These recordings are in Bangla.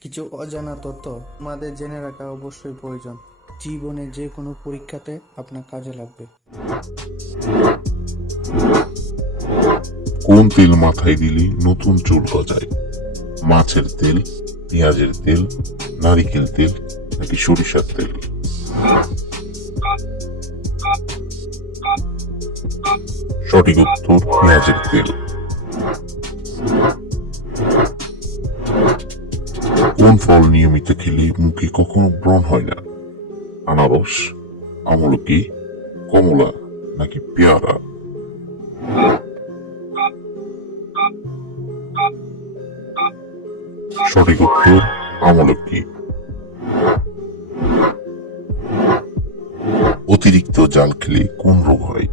কিছু অজানা তথ্য আমাদের জেনে রাখা অবশ্যই প্রয়োজন। জীবনে যে কোনো পরীক্ষাতে আপনার কাজে লাগবে। কোন তেল মাথায় দিলে নতুন চুল গজায়? মাছের তেল, পেঁয়াজের তেল, নারিকেল তেল নাকি সরিষার তেল? সঠিক উত্তর, পেঁয়াজের তেল। কোন ফল নিয়মিত খেলে মুখে কখনো ব্রণ হয় না? আনারস, আমলকি, কমলা নাকি পেয়ারা? সঠিক উত্তর, আমলকি। অতিরিক্ত জাল খেলে কোন রোগ হয়?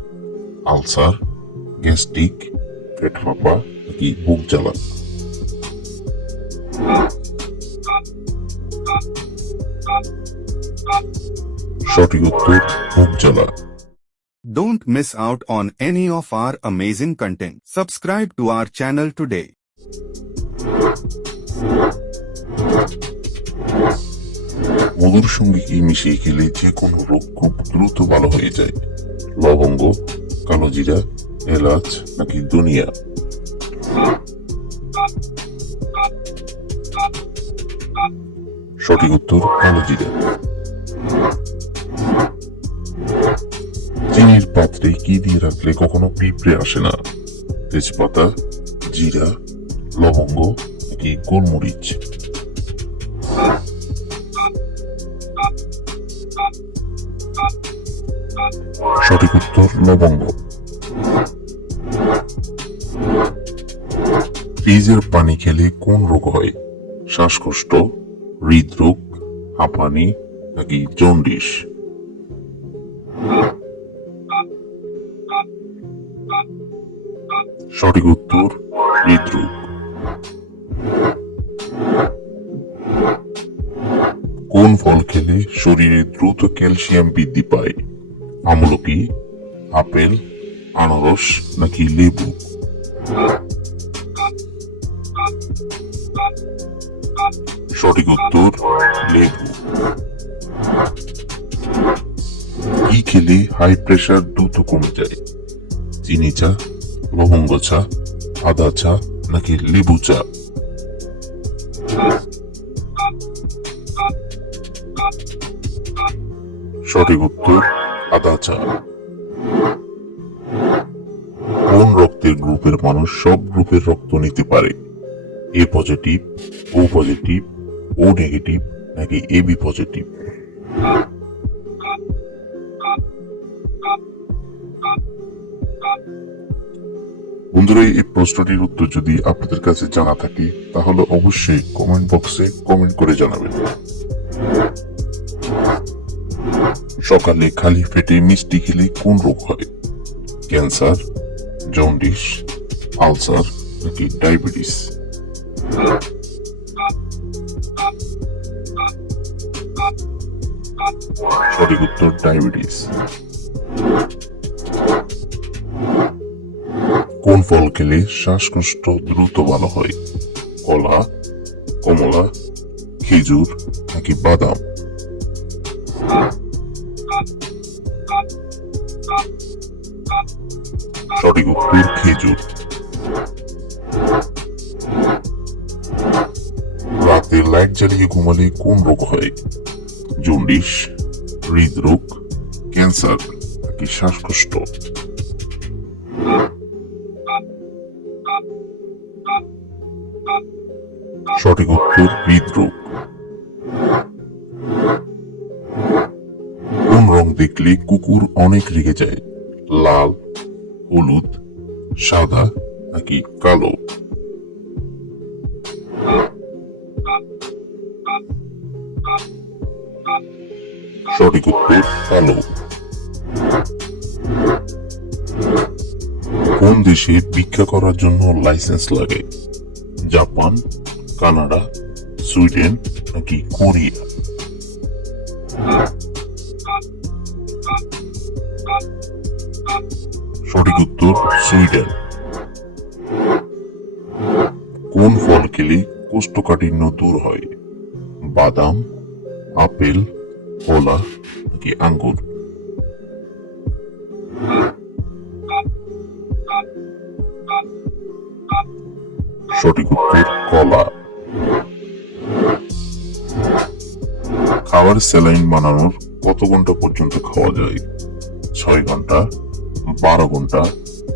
আলসার, গ্যাস্ট্রিক, পেট ফাঁপা নাকি বুক জ্বালা? সঠিক উত্তর বুক জ্বালা Don't miss out on any of our amazing content. Subscribe to our channel today. মধুর সঙ্গে কি মিশিয়ে খেলে যে কোনো রোগ খুব দ্রুত ভালো হয়ে যায় লবঙ্গ কালো জিরা এলাচ নাকি দুনিয়া সঠিক উত্তর কালো জিরা কি দিয়ে রাখলে কখনো পিঁপড়ে আসে না? তেজপাতা, জিরা, লবঙ্গ নাকি গোলমরিচ? সঠিক উত্তর, লবঙ্গ। ফ্রিজের পানি খেলে কোন রোগ হয়? শ্বাসকষ্ট, হৃদরোগ, হাঁপানি নাকি জন্ডিস? সঠিক উত্তর, হৃদরোগ। কোন ফল খেলে শরীরে দ্রুত ক্যালসিয়াম বৃদ্ধি পায়? আমলকি আপেল, আনারস নাকি লেবু? সঠিক উত্তর, লেবু। কি খেলে হাই প্রেশার দ্রুত কমে যায়? চিনি, চা লবঙ্গ চা আদা চা নাকি লেবু চা সঠিক উত্তর আদা চা কোন রক্তের গ্রুপের মানুষ সব গ্রুপের রক্ত নিতে পারে? A positive O positive O negative নাকি এ বি পজিটিভ বন্ধুরা, এই প্রশ্নটির উত্তর যদি আপনাদের কাছে জানা থাকে, তাহলে অবশ্যই কমেন্ট বক্সে কমেন্ট করে জানাবেন। সকালে খালি পেটে মিষ্টি খেলে কোন রোগ হয়? ক্যান্সার, জন্ডিস, আলসার নাকি ডায়াবেটিস? সঠিক উত্তর ডায়াবেটিস। কোন ফল খেলে শ্বাসকষ্ট দ্রুত ভালো হয়। কলা, কমলা, খেজুর, নাকি বাদাম? সঠিক উত্তর খেজুর। রাতে লাইট জ্বালিয়ে ঘুমালে কোন রোগ হয়? জন্ডিস, হৃদরোগ, ক্যান্সার, নাকি শ্বাসকষ্ট? সঠিক উত্তর হৃদরোগ। কোন রং দেখলে কুকুর অনেক রেগে যায়? লাল, হলুদ, সাদা নাকি কালো? সঠিক উত্তর, কালো। কোন দেশে ভিক্ষা করার জন্য লাইসেন্স লাগে? জাপান কানাডা সুইডেন নাকি কোরিয়া সঠিক উত্তর সুইডেন কোন ফল খেলে কোষ্ঠকাঠিন্য দূর হয়? বাদাম, আপেল, কলা, নাকি আঙ্গুর? সঠিক উত্তর, কলা। খাবার স্যালাইন বানানোর কত ঘণ্টা পর্যন্ত খাওয়া যায়? ছয় ঘণ্টা, বারো ঘণ্টা,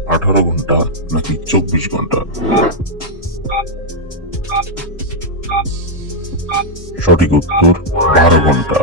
আঠারো ঘণ্টা, নাকি চব্বিশ ঘণ্টা? সঠিক উত্তর, বারো ঘণ্টা।